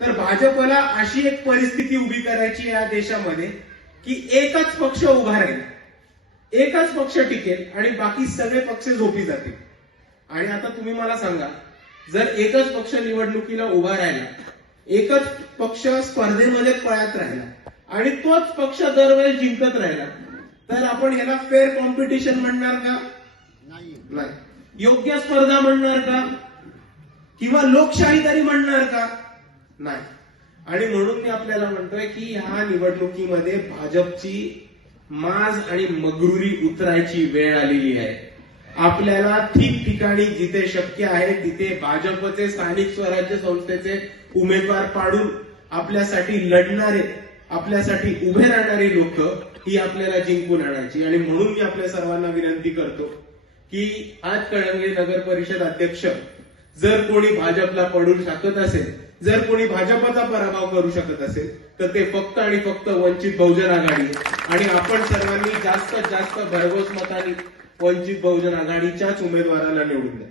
तर भाजपला अशी एक परिस्थिती उभी करायची या देशामध्ये की एकच पक्ष उभा राहील. एकच पक्ष टिकेल आणि बाकी सगळे पक्ष झोपी जातील. आणि आता तुम्ही मला सांगा जर एकच पक्ष निवडणुकीला उभा राहिला एकच पक्ष स्पर्धेमध्ये पळत राहिला आणि तोच पक्ष दरवेळेस जिंकत राहिला तर आपण ह्याला फेअर कॉम्पिटिशन म्हणणार का? नाही. योग्य स्पर्धा म्हणणार का? किंवा लोकशाही तरी म्हणणार का? नाही. आणि म्हणून मी आपल्याला म्हणतोय की ह्या निवडणुकीमध्ये भाजपची माज आणि मगरुरी उतरायची वेळ आलेली आहे. आपल्याला ठिकठिकाणी जिथे शक्य आहे तिथे भाजपचे स्थानिक स्वराज्य संस्थेचे उमेदवार पाडून आपल्यासाठी लढणारे आपल्यासाठी उभे राहणारी लोक ही आपल्याला जिंकून आणायची. आणि म्हणून मी आपल्या सर्वांना विनंती करतो की आज कळंगली नगर परिषद अध्यक्ष जर कोणी भाजपला पडू शकत असेल जर कोणी भाजपचा पराभव करू शकत असेल तर ते फक्त आणि फक्त वंचित बहुजन आघाडी. आणि आपण सर्वांनी जास्तीत जास्त भरघोस मतांनी वंचित बहुजन आघाडीच्याच उमेदवाराला निवडून द्या.